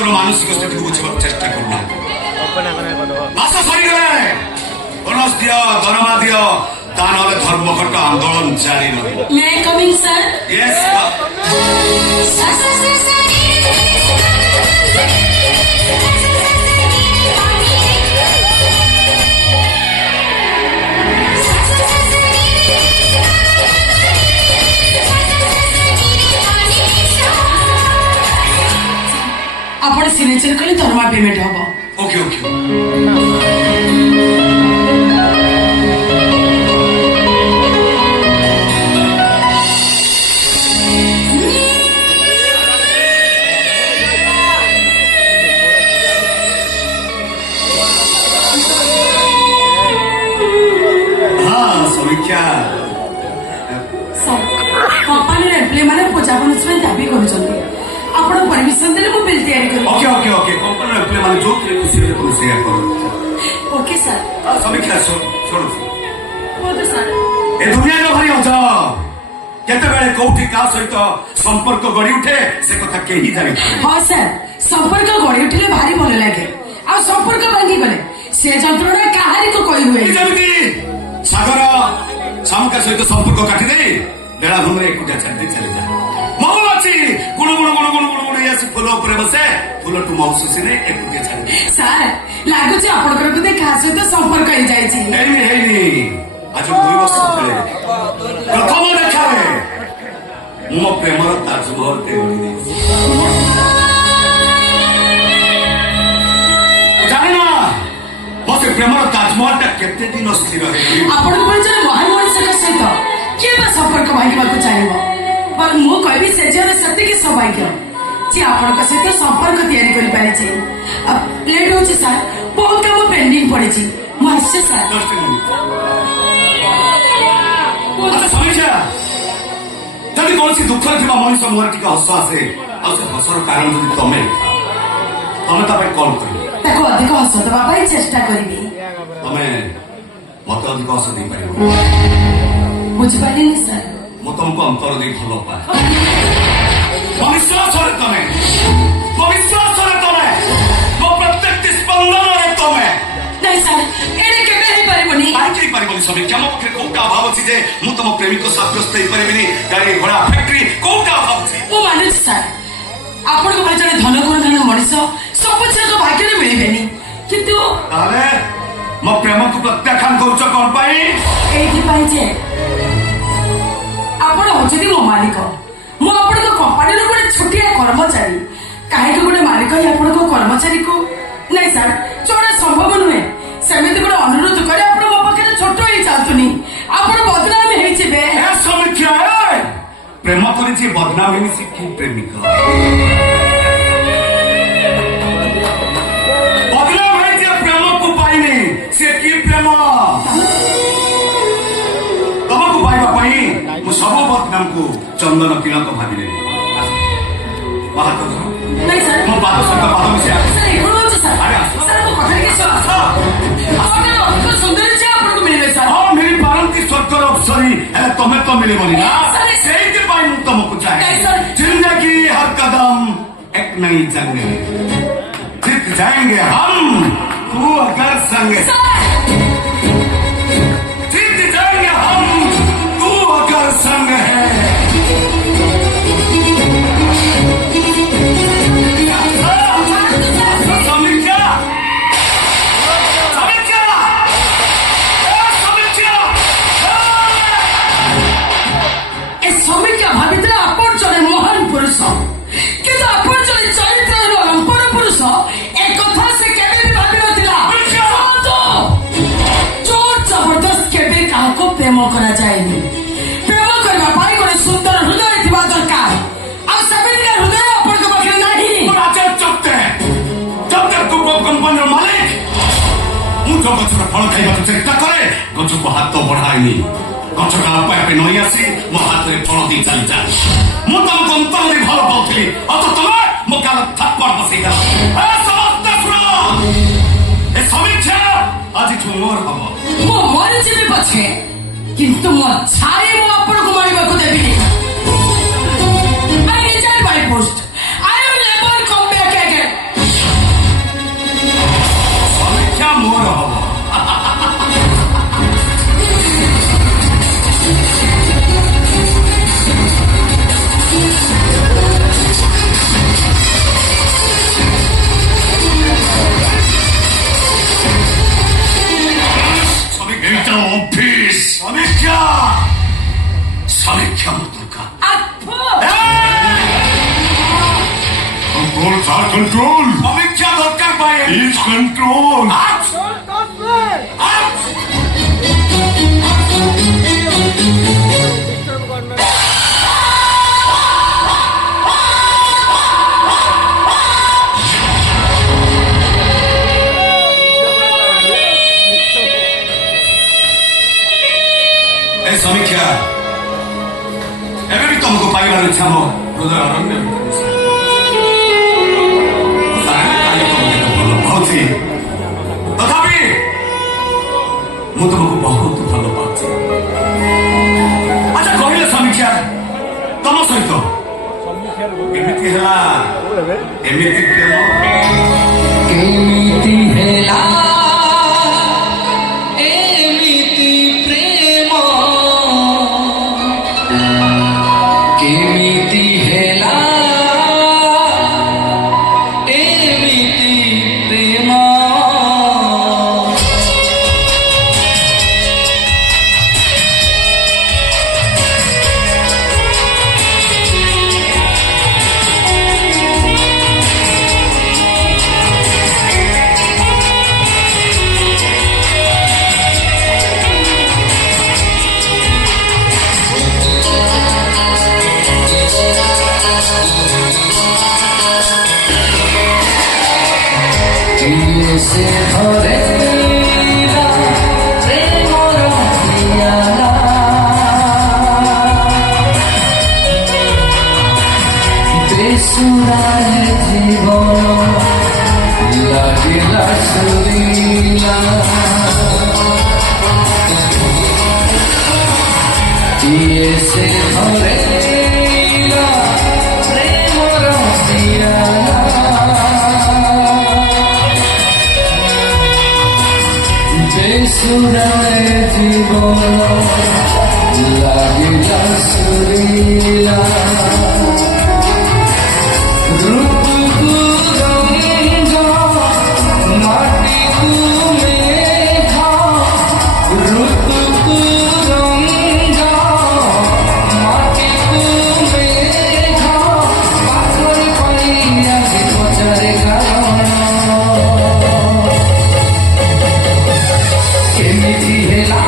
समाजर मानसिक स्थिति को बुझा चेष्टा करना मास सरीगले बोनस दियो दरमा दियो ता नले धर्मघट आंदोलन जारी रहिबो may I coming sir yes sir आपण सिग्नेचर कले दरमा पेमेंट हबो ओके ओके हाँ समीक्षा सर कंपनी एम्प्लॉय माने पोजाबन से दाबी करछन्ती आपण परमिशन देले मो बिल तैयारी कर okay okay okay company employ माने जो खुशी रे खुशी शेयर करो ओके सर समीक्षा छोड़ बोलो सर ए दुनिया रो भारी अज केते बेले कोठी का सहित संपर्क गड़ी उठे से कथा केही जानि हां सर संपर्क गड़ी उठले भारी भल लागे आ संपर्क भांगी गले से जंत्रणा काहारी को कोई हुए जल्दी सागर सामका सहित संपर्क काटी दे बेला भूमि एकुटा छाड़ी चले जा मऊ अछि गुण गुण गुण गुण गुण गुण यासी फूल ऊपर बसे फूल टू मौसुसी ने एकुटा छाड़ी सर लागुचे आपनकर बुदे खास सहित संपर्क हे जाय छी हेई आज 2 वर्ष तळे प्रथम देखावे मो प्रेमर ताजमहल ते गढी देछि जानिना मोसे प्रेमर ताजमहल ता केते दिन स्थिर हे आपण परिचय महान मनुष्य का सहित के बा संपर्क भांगी को चाहिबो पर मु कहबी से जर सत्य के सौभाग्य जे आपण का सहित संपर्क तैयारी करि पारे छी अब लेट होछि सर बहुत काम पेंडिंग पड़े छी मु आसे सर समीक्षा जदि कौन दुख थी मनुष्य मुहर टी हस आसे हसर कारण जब तमें तमें कॉल कर अधिक हस देवा चेष्टा करी तमें मत अधिक हस दे पार बुझिपारे सर मु तुमको अंतर दे भल पाए विश्वास तमें विश्वास तमें मो प्रत्येक स्पंदन तमें नहीं सर एने केबे हे परिबनी काई परिबनी समीक्षा मो पखे कोटा अभाव अछि जे मु तुम प्रेमिक साब्यस्त हे परिबनी गाड़ी घोड़ा फैक्ट्री कोटा अभाव अछि मो मानु सर आपण को जने धन गुण मनुष्य सब छक भाग्य रे मिलिबेनी किंतु ताले मो प्रेम को प्रत्याख्यान करूछ कोन पाई एथि पाई जे आपण होचदी मो मालिक मो आपण को कंपनी रो गोटे छोटिया कर्मचारी काहे को गोटे मालिक ही आपण को कर्मचारी को नहीं सर जोड़ा संभव नुहे सेमिति गोटे अनुरोध करे आपण मो पाखे छोट ही चाहतुनी आपण बदनाम हे छिबे ए समीक्षा प्रेम करी जे बदनाम हेनी से की प्रेमिक बदनाम है जे प्रेम को पाइने से की प्रेम तुमको पाइबा पाई मु सब बदनाम को चंदन किलक भाबिले बात नहीं सर मो बात सहित बात मिसे सर एकोन होछ सर अरे सर मो कथा के आपण अधिक सुंदर छे आपण को मिलबे सर हां मेरी पारंती स्वर्गर अप्सरी है तुम्हें तो मिलेबनी ना सर सही के पाई मु तुमको चाहे जिंदगी हर कदम एक नई जंग जीत जाएंगे हम तू अगर संग जीत जाएंगे हम तू अगर संग प्रेम करा जाएनी प्रेम करबा पाई गोटे सुंदर हृदय थिबा दरकार आ समितिका हृदय अपन के पाखे नाही राजा चपते जब तक तू कंपनी मालिक मु जो गछर फल खाइबा चेष्टा करे गछ को हाथ तो बढ़ाइनी गछ का पाए पे नई आसी मो हाथ रे फल दी चली जा मु तुम कंपनी रे भल पाउथली अत तमे मो काल थप्पड़ बसैदा ए समस्त सुनो ए समीक्षा आज तुमर हबो मो मरि जेबे पछे किंतु मो छारे मो आपण को मारिबा को देबिनी I resign my post I will never come back again ଦରକାର ଆପୁ कंट्रोल सर कंट्रोल समीक्षा दरकार भाई इज कंट्रोल ए समीक्षा एबे भी तुमको पाइबार इच्छा मो हृदय अरण्य भावी तथापि ମୁଁ ତୁମକୁ ବହୁତ ଭଲ ପାଉଛି ଆଚ୍ଛା କହିଲେ ସମୀକ୍ଷା ତମ ସହିତ ଏମିତି ହେଲା ଏମିତି ପ୍ରେମ କେମିତି ହେଲା ଏମିତି ପ୍ରେମ କେମିତି ହେଲା ଏମିତି ପ୍ରେମ से धरेला प्रेमर पियाला बेसुराए जीवन লাগিলা সুরিলা কিয়ে সে ধরেলা প্রেমর পিয়ালা বেসুরায় জীবন লাগিলা সুরিলা রূপকু রঙ্গ মাটিকু মেঘ রূপকু রঙ্গ মাটিকু মেঘ পাথর পাইয়া বিপচারে কারণ কেମିତି ହେଲା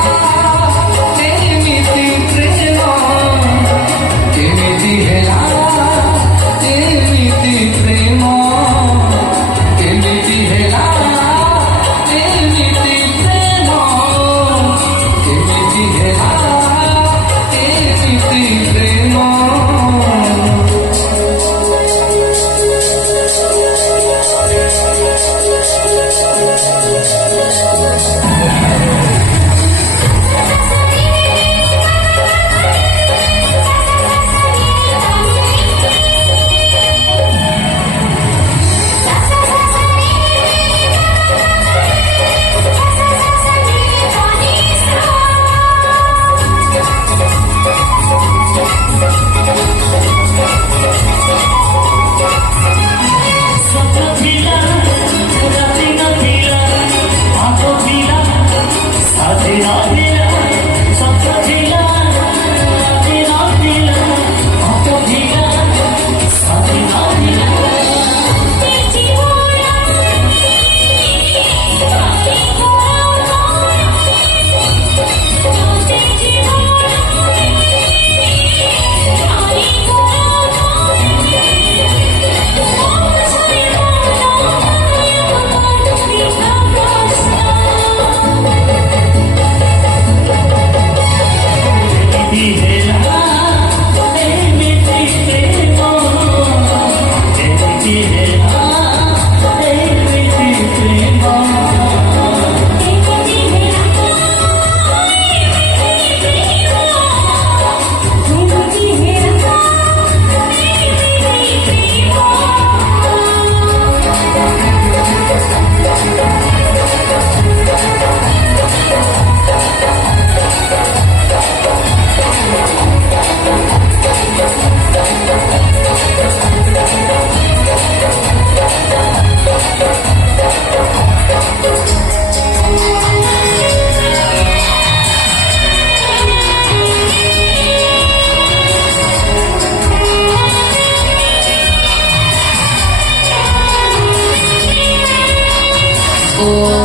Yeah.